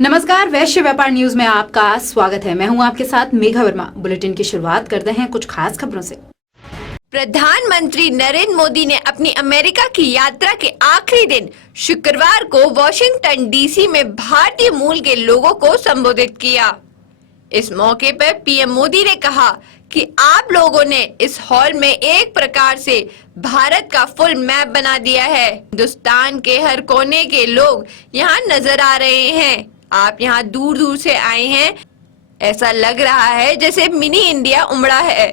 नमस्कार, वैश्य व्यापार न्यूज में आपका स्वागत है। मैं हूं आपके साथ मेघा वर्मा। बुलेटिन की शुरुआत करते हैं कुछ खास खबरों से। प्रधानमंत्री नरेंद्र मोदी ने अपनी अमेरिका की यात्रा के आखिरी दिन शुक्रवार को वॉशिंगटन डीसी में भारतीय मूल के लोगों को संबोधित किया। इस मौके पर पीएम मोदी ने कहा कि आप लोगों ने इस हॉल में एक प्रकार से भारत का फुल मैप बना दिया है। हिंदुस्तान के हर कोने के लोग यहाँ नजर आ रहे हैं। आप यहाँ दूर दूर से आए हैं। ऐसा लग रहा है जैसे मिनी इंडिया उमड़ा है।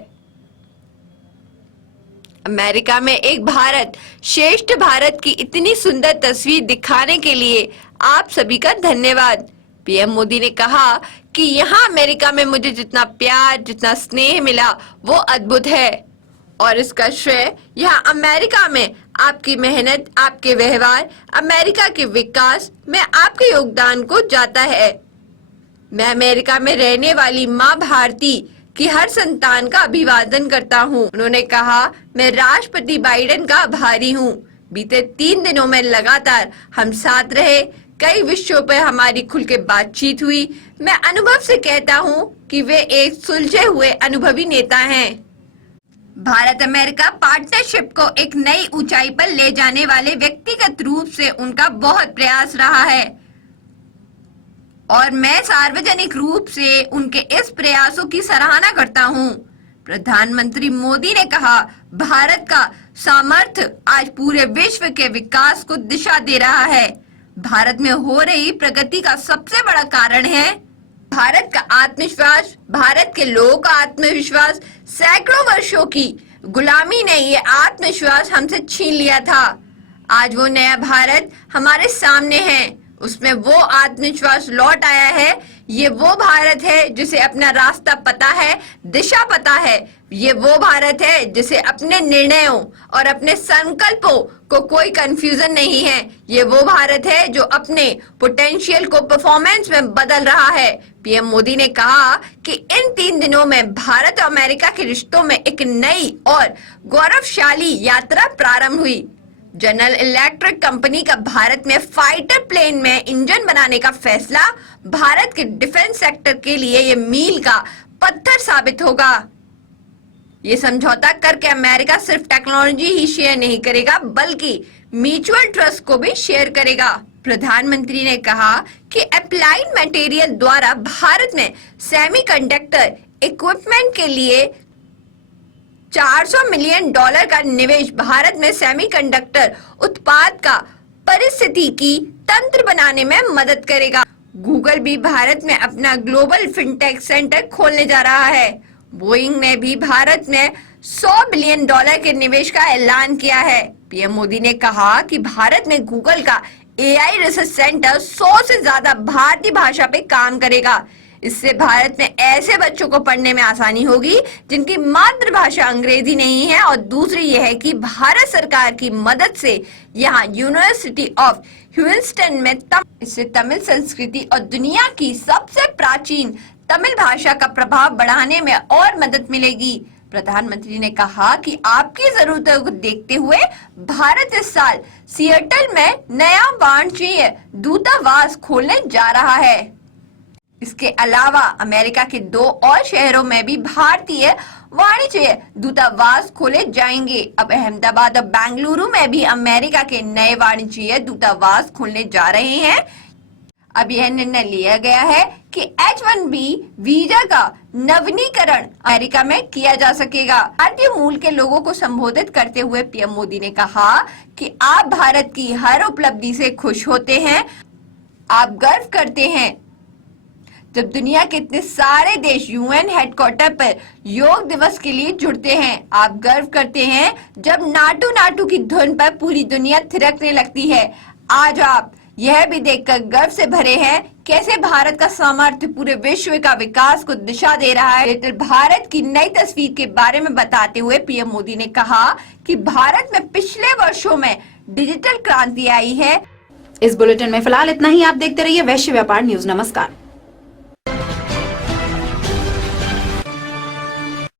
अमेरिका में एक भारत श्रेष्ठ भारत की इतनी सुंदर तस्वीर दिखाने के लिए आप सभी का धन्यवाद। पीएम मोदी ने कहा कि यहाँ अमेरिका में मुझे जितना प्यार, जितना स्नेह मिला वो अद्भुत है और इसका श्रेय यहाँ अमेरिका में आपकी मेहनत, आपके व्यवहार, अमेरिका के विकास में आपके योगदान को जाता है। मैं अमेरिका में रहने वाली माँ भारती की हर संतान का अभिवादन करता हूँ। उन्होंने कहा, मैं राष्ट्रपति बाइडेन का आभारी हूँ। बीते 3 दिनों में लगातार हम साथ रहे। कई विषयों पर हमारी खुल के बातचीत हुई। मैं अनुभव से कहता हूँ कि वे एक सुलझे हुए अनुभवी नेता हैं। भारत अमेरिका पार्टनरशिप को एक नई ऊंचाई पर ले जाने वाले व्यक्तिगत रूप से उनका बहुत प्रयास रहा है और मैं सार्वजनिक रूप से उनके इस प्रयासों की सराहना करता हूं। प्रधानमंत्री मोदी ने कहा, भारत का सामर्थ्य आज पूरे विश्व के विकास को दिशा दे रहा है। भारत में हो रही प्रगति का सबसे बड़ा कारण है भारत का आत्मविश्वास, भारत के लोगों का आत्मविश्वास। सैकड़ों वर्षों की गुलामी ने ये आत्मविश्वास हमसे छीन लिया था। आज वो नया भारत हमारे सामने है, उसमें वो आत्मविश्वास लौट आया है। ये वो भारत है जिसे अपना रास्ता पता है, दिशा पता है। ये वो भारत है जिसे अपने निर्णयों और अपने संकल्पों को कोई कंफ्यूजन नहीं है। ये वो भारत है जो अपने पोटेंशियल को परफॉर्मेंस में बदल रहा है। पीएम मोदी ने कहा कि इन 3 दिनों में भारत और अमेरिका के रिश्तों में एक नई और गौरवशाली यात्रा प्रारंभ हुई। जनरल इलेक्ट्रिक कंपनी का भारत में फाइटर प्लेन में इंजन बनाने का फैसला भारत के डिफेंस सेक्टर के लिए ये मील का पत्थर साबित होगा। ये समझौता करके अमेरिका सिर्फ टेक्नोलॉजी ही शेयर नहीं करेगा बल्कि म्यूचुअल ट्रस्ट को भी शेयर करेगा। प्रधानमंत्री ने कहा कि अप्लाइड मटेरियल द्वारा भारत में सेमीकंडक्टर इक्विपमेंट के लिए $400 मिलियन का निवेश भारत में सेमीकंडक्टर उत्पाद का पारिस्थितिकी तंत्र बनाने में मदद करेगा। गूगल भी भारत में अपना ग्लोबल फिनटेक सेंटर खोलने जा रहा है। बोइंग ने भी भारत में $100 बिलियन के निवेश का ऐलान किया है। पीएम मोदी ने कहा कि भारत में गूगल का AI रिसर्च सेंटर 100 से ज्यादा भारतीय भाषा पे काम करेगा। इससे भारत में ऐसे बच्चों को पढ़ने में आसानी होगी जिनकी मातृभाषा अंग्रेजी नहीं है और दूसरी यह है कि भारत सरकार की मदद से यहाँ यूनिवर्सिटी ऑफ ह्यूस्टन में इससे तमिल संस्कृति और दुनिया की सबसे प्राचीन तमिल भाषा का प्रभाव बढ़ाने में और मदद मिलेगी। प्रधानमंत्री ने कहा कि आपकी जरूरतों को देखते हुए भारत इस साल सिएटल में नया वाणिज्य दूतावास खोलने जा रहा है। इसके अलावा अमेरिका के 2 और शहरों में भी भारतीय वाणिज्य दूतावास खोले जाएंगे। अब अहमदाबाद और बेंगलुरु में भी अमेरिका के नए वाणिज्य दूतावास खोलने जा रहे हैं। अब यह निर्णय लिया गया है कि H-1B वीजा का नवीनीकरण अमेरिका में किया जा सकेगा। भारतीय मूल के लोगों को संबोधित करते हुए पीएम मोदी ने कहा कि आप भारत की हर उपलब्धि से खुश होते हैं, आप गर्व करते हैं। जब दुनिया के इतने सारे देश UN हेडक्वार्टर पर योग दिवस के लिए जुड़ते हैं, आप गर्व करते हैं। जब नाटू नाटू की धुन पर पूरी दुनिया थिरकने लगती है, आज आप यह भी देखकर गर्व से भरे हैं कैसे भारत का सामर्थ्य पूरे विश्व का विकास को दिशा दे रहा है। भारत की नई तस्वीर के बारे में बताते हुए पीएम मोदी ने कहा कि भारत में पिछले वर्षों में डिजिटल क्रांति आई है। इस बुलेटिन में फिलहाल इतना ही। आप देखते रहिए वैश्य व्यापार न्यूज। नमस्कार।